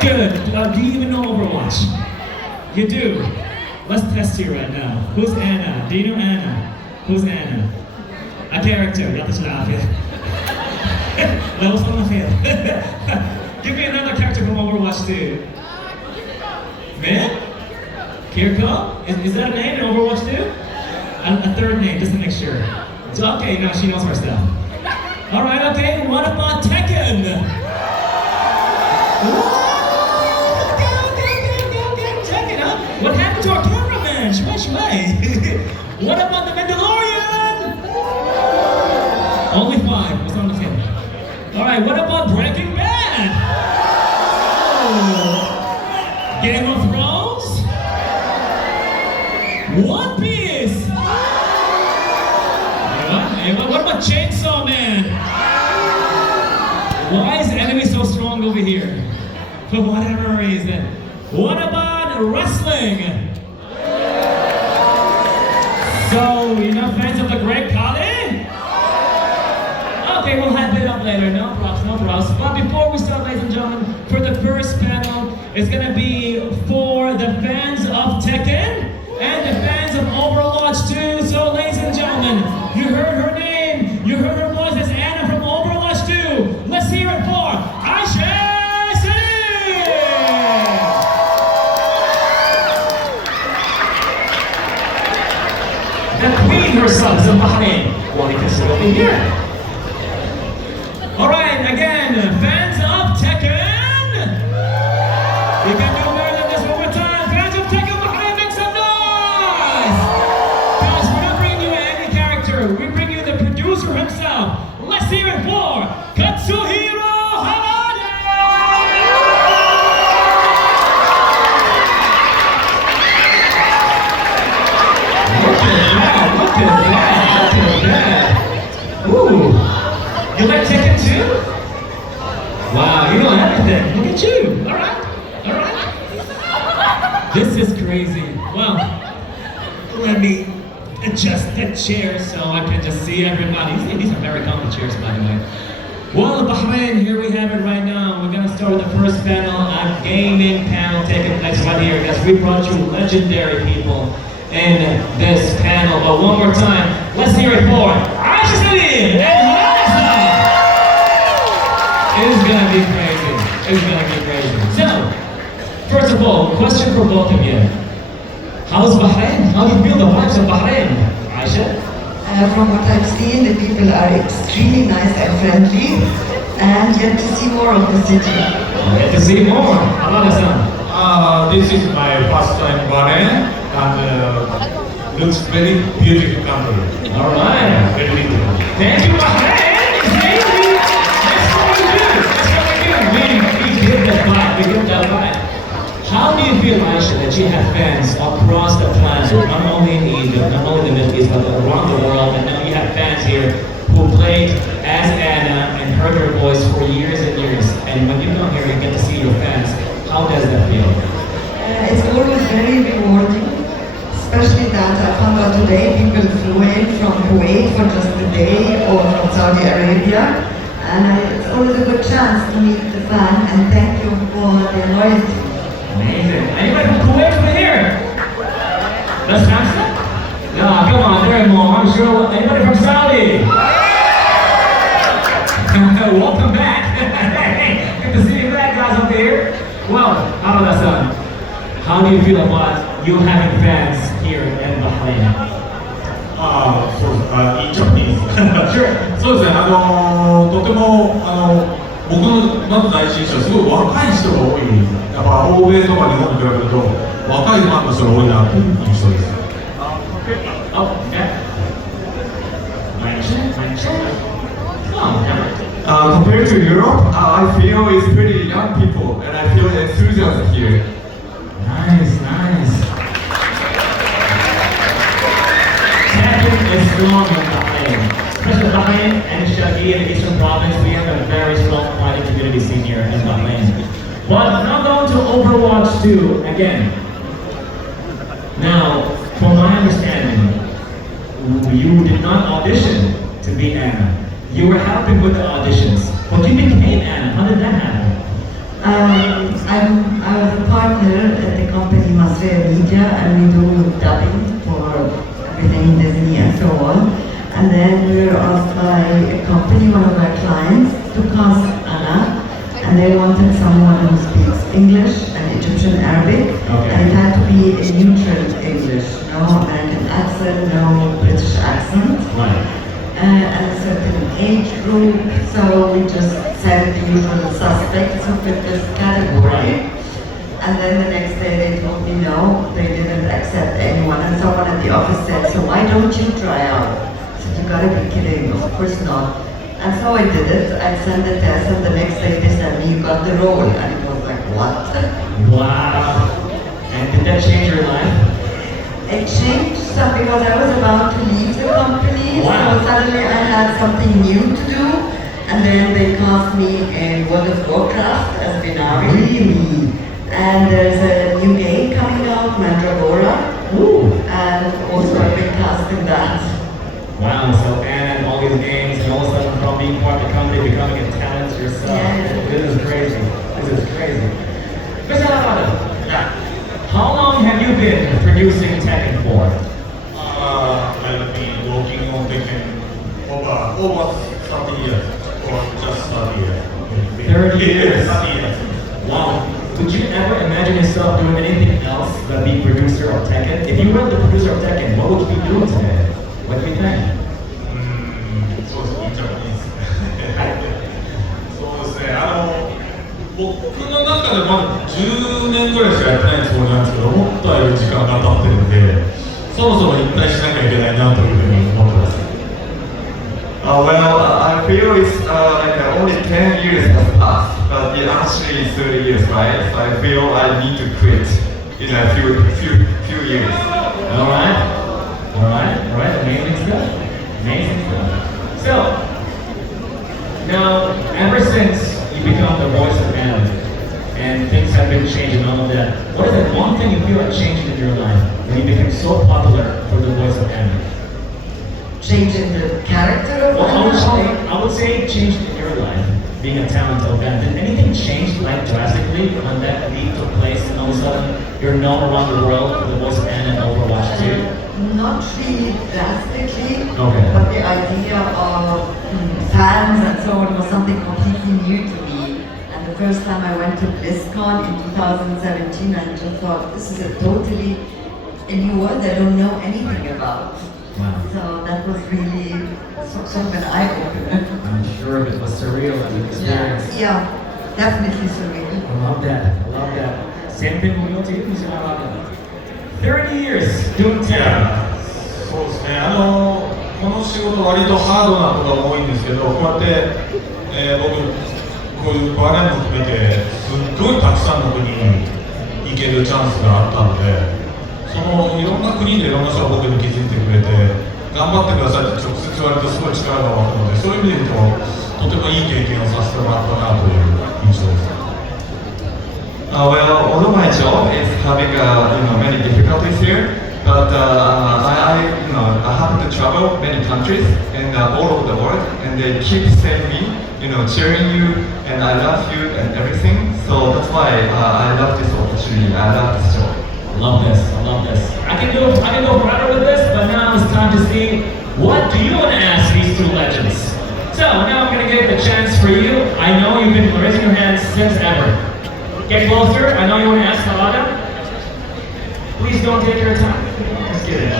Good. Do you even know Overwatch? You do. Let's test you right now. Who's Anna? Do you know Anna? Who's Anna? A character. يعطيك العافية. لا وصلنا خير. Give me another character from Overwatch 2. Man? Kirko? Is that a name in Overwatch 2? A third name, just to make sure. Okay, no, she knows her stuff. Alright, okay, what about Tekken? Okay, Tekken, huh? What happened to our cameraman? Shway. What about the Mandalorian? Only 5, what's on the table? Alright, what about Breaking Bad? Oh. Game of Thrones? One Piece? What about Chainsaw Man? Why is the enemy so strong over here? For whatever reason. What about wrestling? So, you're not fans of the Great Khali? Okay, we'll have it up later. No props, no props. But before we start, ladies and gentlemen, for the first panel, it's gonna be for the fans of Tekken and the fans of Overwatch 2. So, ladies and gentlemen, you heard her name, you heard her voice as Anna from Overwatch 2. Let's hear it for Aysha Selim! The queen herself is in Bahrain. Well, you can sit over here. Alright, again, fans of Tekken! You can do better than this one more time. Fans of Tekken Bahrain, make some noise! Guys, we're not bringing you any character. We bring you the producer himself. Let's hear it for Katsuhiro Harada! Look at that. Ooh. You like Tekken too? Wow, you know everything. Look at you. Alright. This is crazy. Well, let me adjust the chair so I can just see everybody. These are very comfy chairs, by the way. Well, Bahrain, here we have it right now. We're gonna start with the first panel, a gaming panel taking place right here. Yes, we brought you legendary people in this panel. But one more time, let's hear it for Aysha Selim and Harada. It's gonna be crazy. It's gonna be crazy. So, first of all, question for both of you. How's Bahrain? How do you feel the vibes of Bahrain? Aysha? From what I've seen, the people are extremely nice and friendly, and yet to see more of the city. Yet to see more. Harada-san. This is my first time in Bahrain, and looks very beautiful country. All right. Very beautiful. Thank you, Bahrain. It's amazing. That's what we do. That's what we do. We give that vibe. We give that vibe. How do you feel, Aysha, that you have fans across the planet, not only in Egypt, not only in the Middle East, but around the world, and now you have fans here who played as Anna and heard her voice for years and years, and when you come here and get to see your fans, how does that feel? It's always very rewarding, especially that I found out today people flew in from Kuwait for just a day or from Saudi Arabia, and it's always a good chance to meet the fan and thank you for their loyalty. Amazing. Anybody from Kuwait over here? That's Hamza? No, come on, there are more. I'm sure. Anybody from Saudi? Welcome back. Good to see you back, guys, up here. Well, Harada-san, how do you feel about you having fans here in Bahrain? 言っちゃっていいですかそうですね、とても僕のまず第一印象、すごい若い人が多い、やっぱ欧米とか日本に比べると若いファンの人が多いなという印象です。Compared to Europe, I feel it's pretty young people and I feel enthusiasm here. Nice, nice. Tekken is strong in Bahrain. Especially Bahrain and Shagi in the Eastern Province, we have a very strong fighting community scene here in Bahrain. But now going to Overwatch 2 again. Now, from my understanding, you did not audition to be Anna. You were helping with the auditions, but you became Anna. How did that happen? I'm partner at the company Masaya Media, and we do dubbing for everything Disney and so on. And then we were asked by a company, one of our clients, to cast Anna, and they wanted someone who speaks English and Egyptian Arabic, and it had to be a neutral English, no American accent, no British accent. Right. And a certain age group, so we just sent the usual suspects who fit this category. And then the next day they told me no, they didn't accept anyone. And someone at the office said, so why don't you try out? I said, you gotta be kidding, of course not. And so I did it, I sent the test, and the next day they said me, you got the role. And it was like, what? Wow. And did that change your life? It changed some because I was about to leave the company, wow. So suddenly I had something new to do, and then they cast me in World of Warcraft as Binari. Really? And there's a new game coming out, Mandragora. Ooh. And also I've been cast in that. Wow, so and all these games, and all of a sudden from being part of the company, becoming a talent yourself. Yeah. This is crazy. This is crazy. Mr. Harada, how long have you been producing Tekken for? I've been working on Tekken over 30 years, or just 30 years. 30 years? 30 years. Wow. Would you ever imagine yourself doing anything else than being producer of Tekken? If you weren't the producer of Tekken, what would you be doing today? What do you think? そうですね、ジャパニーズ。そうですね、僕の中でまだ10年ぐらいしかやってないつもりなんですけど、思ったより時間が経ってるんで、そろそろ引退しなきゃいけないなというふうに思ってます。Well, I feel it's like only 10 years has passed, but it actually is 30 years, right? So I feel I need to quit in a few years. Alright, amazing stuff. Amazing stuff. So, now, ever since you become the voice of Anna, and things have been changing and all of that, what is that one thing you feel like changed in your life when you became so popular for the voice of Anna? Changing the character of Well, I would say it changed in your life, being a talent of Anna. Did anything change like drastically when that leap took place and all of a sudden you're known around the world for the voice of Anna in Overwatch 2? Not really drastically, Okay. but the idea of fans and so on was something completely new to me. And the first time I went to BlizzCon in 2017, I just thought, this is a totally a new world I don't know anything about. Wow. So that was really sort of an eye-opener. I'm sure it was surreal as an experience. Yeah, definitely surreal. I love that. I love that. Same thing will go to you, Mr. Harada. 30 years doing Tekken. そうですね、この仕事割とハードなことが多いんですけど、こうやって、僕、こういうバーレーンも含めて、すっごいたくさんの国に行けるチャンスがあったので、そのいろんな国でいろんな人が僕に気づいてくれて、頑張ってくださいって直接言われてすごい力が湧くので、そういう意味で言うと、とてもいい経験をさせてもらったなという印象です。Well, although my job is having many difficulties here, but I happen to travel many countries and all over the world, and they keep saying me, cheering you, and I love you and everything. So that's why I love this opportunity. I love this job. I love this. I love this. I can go forever with this, but now it's time to see what do you want to ask these two legends. So now I'm going to give the chance for you. I know you've been raising your hands since ever. Get closer. I know you want to ask Harada. Please don't take your time. Just kidding.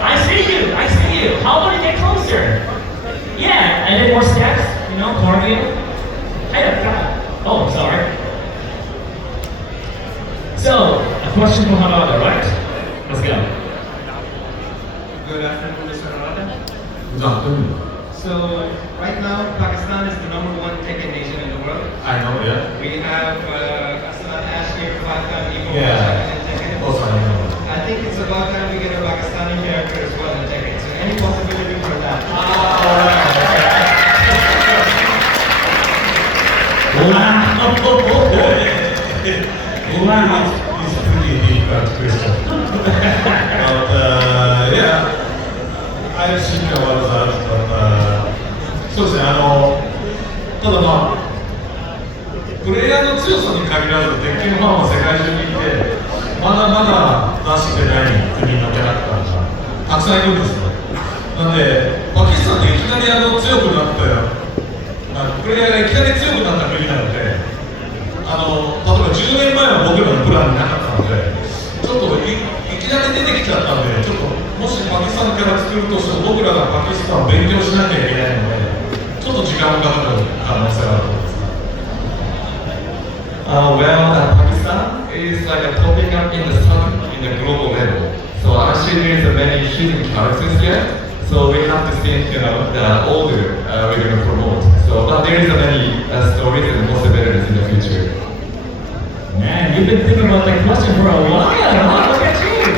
I see you. I see you. How about you get closer? Yeah, and then more steps. Cardio. Oh, sorry. So, a question from Harada, right? Let's go. Good afternoon, Mr. Harada. Good afternoon. So, right now, Pakistan is the #1 Tekken nation in the world. I know, yeah. We have Aslan Ashkir, Pakistan, Evo, Yeah. and Tekken. Also, I know. I think it's about time we get a Pakistani character as well in Tekken. So, any possibility for that? Wow. It's a pretty difficult question. But yeah, I'm thinking about that. But そうですね、ただプレイヤーの強さに限らず、鉄拳ファンは世界中にいて、まだまだ出してない国のキャラクターがたくさんいるんですよ。なんで、パキスタンでいきなり強くなって、プレイヤーがいきなり強くなった国なので、例えば10年前は僕らのプランになかったので、ちょっといきなり出てきちゃったんで、ちょっともしパキスタンのキャラ作るとしても、僕らがパキスタンを勉強しなきゃいけないので、ちょっと時間がかかる可能性があると思います。Pakistan is like popping up in the sun in the global level. So actually there is many hidden characters here. So we have to think, the order we're going to promote. So, but there is many stories and possibilities in the future. Man, you've been thinking about that question for a while, huh? Look at you!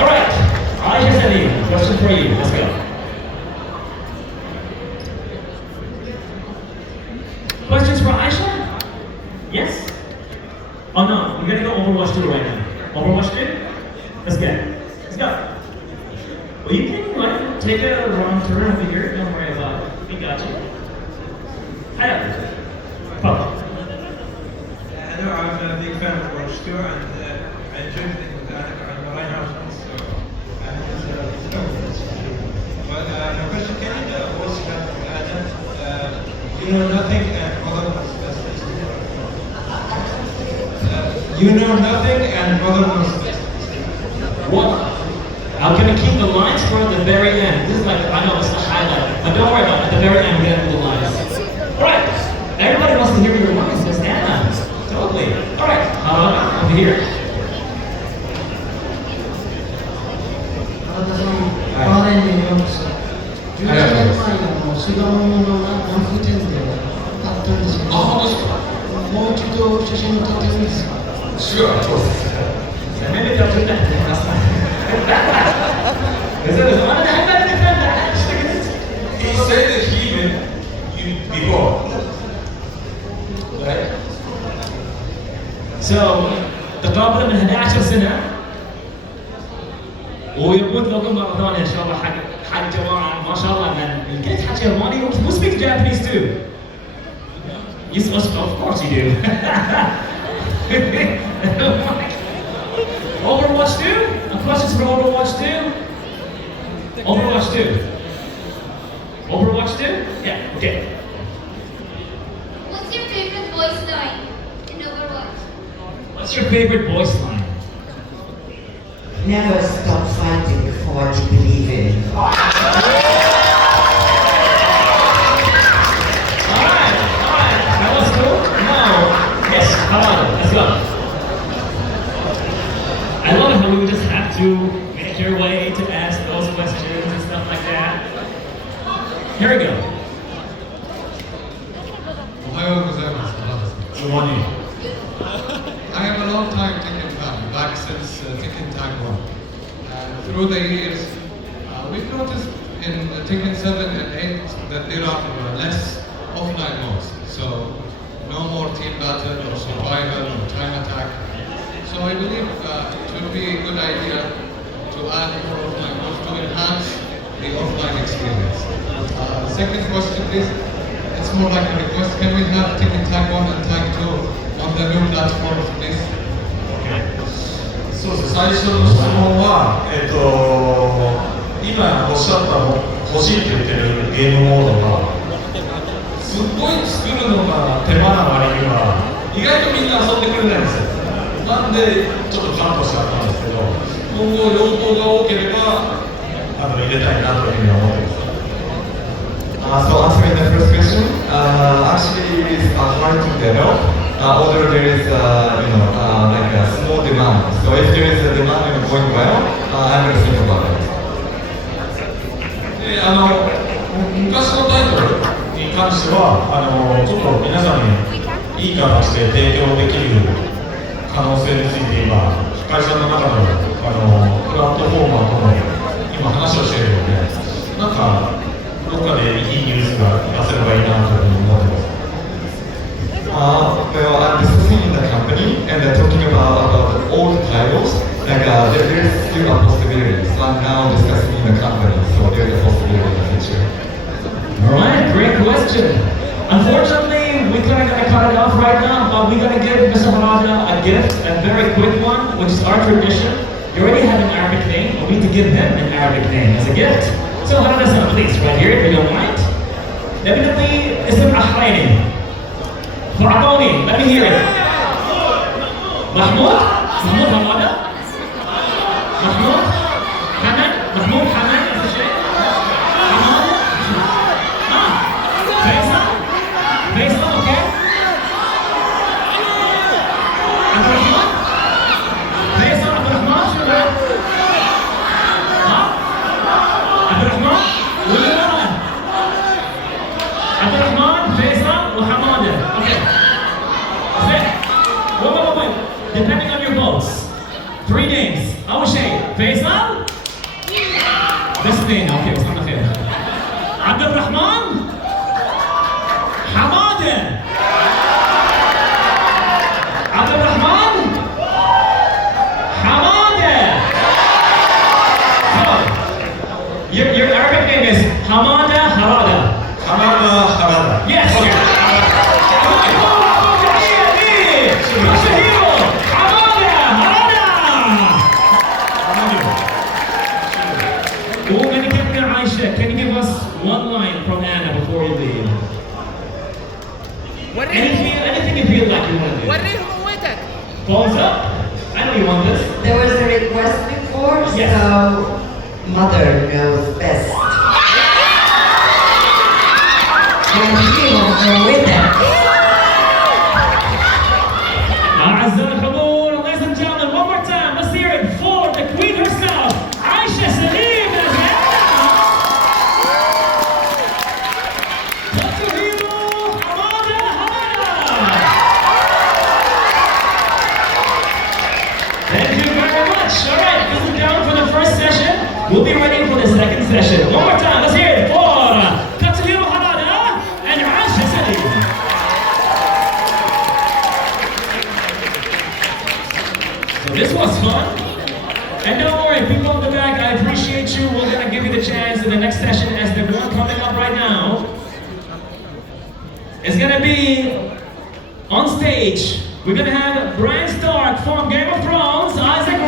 Alright, Aysha Selim, question for you. Let's go. Questions for Aysha? Yes? Oh no, we're gonna go Overwatch 2 right now. Overwatch 2? Let's go. Let's go. Well, you can take a wrong turn over here. Don't worry about it. We got you. Hi up. Pop. Hello, I'm a big fan of Overwatch 2 and I enjoyed it with BAHRAIN also. And it's Overwatch 2. But my question, can you also have you know nothing and brother knows best? You know nothing and brother knows best. What? I'm gonna keep the lines for the very end. This is like, I know it's a highlight, but don't worry about it. At the very end, we're gonna do the lines. Alright, everybody wants to hear your lines, Miss Anna. Totally. Alright, over here. バーレーンにようこそ。11年前の菅野の南風展で買ったんですけど、もう一度写真を撮ってもいいですか？Sure, of course. Maybe they'll do that next time. He said that he met you before, right? So, تقابل من 11 سنة ويبون لكم رمضان إن شاء الله حق جماعة ما شاء الله من يمكن تحكي ياباني you speak Japanese too. Yes, of course you do. Overwatch 2? Questions for Overwatch 2? Overwatch 2? Overwatch 2? Yeah, okay. What's your favorite voice line in Overwatch? What's your favorite voice line? Never stop fighting for what you believe in. Alright. That was cool? No. Yes, Harada, let's go. I love how we would just have to make your way to ask those questions and stuff like that. Here we go. おはようございます。Good morning. I am a long time Tekken fan, back since Tekken Tag 1. And through the years, we've noticed in Tekken 7 and 8 that there are less offline modes. So, no more team battle or survival or time attack. So I believe it would be a good idea to add more offline modes to enhance the offline experience. Second question is, it's more like a request, can we have Tekken Tag 1 and Tag 2 on the new platforms, please? そうです。最初の質問は、今おっしゃったの欲しいって言ってるゲームモードがすっごい作るのが手間な割には意外とみんな遊んでくれないんですよ。なんでちょっとカットしちゃったんですけど、今後要望が多ければ入れたいなというふうに思ってます。So answering the first question, actually it is hard to develop, although there is like a small demand. So if there is a demand going well, I'm going to think about it. で昔のタイトルに関してはちょっと皆さんにいい形で提供できる可能性について今会社の中のプラットフォーマーとも今話をしているので、なんかどっかでいいニュースが出せればいいなというふうに思ってます。Well, I'm discussing in the company and talking about old titles. Like there is still a possibility. So I'm now discussing in the company. So there is a possibility in the future. Alright, great question. Unfortunately, we kind of gotta cut it off right now, but we gotta give Mr. Harada a gift, a very quick one, which is our tradition. You already have an Arabic name, but we need to give him an Arabic name as a gift. So Harada-san, please, right here, if you don't mind. Definitely, اسم بحريني. فأعطوني, let me hear it. Mahmoud? Mahmoud Harada? Mahmoud? Hanan? Mahmoud Hanan? Is the shape? Hanan? Ah! Faisal? Faisal, okay? Abdurrahman? Faisal, Abdurrahman, شو بعد؟ ها؟ Abdurrahman? واللي وراه؟ Abdurrahman, Faisal, وحمادة. Okay. Wait. Depending on your votes. 3 names. أول شيء فيصل. بس اثنين. اوكي بس احنا خير. عبد الرحمن. حمادة. عبد الرحمن. حمادة. So, your Arabic name is Hamada Harada. Harada Harada. Yes. Okay. Katsuhiro Harada. Aysha, can you give us one line from Anna before you leave? Anything you feel like you want to do. وريهم قوتك. Balls up. I know you want this. There was a request before, Yes. so mother knows best. And he wants to win that. أعزائي الحضور, ladies and gentlemen, one more time, let's hear it for the queen herself, Aysha Selim Katsuhiro Harada. Thank you very much. All right, this is down for the first session. We'll be ready for the second session. One more time, let's hear it for Katsuhiro Harada and Aysha Selim. So this was fun. And don't worry, people in the back, I appreciate you. We're gonna give you the chance in the next session as the one coming up right now. It's gonna be on stage. We're gonna have Bran Stark from Game of Thrones, Isaac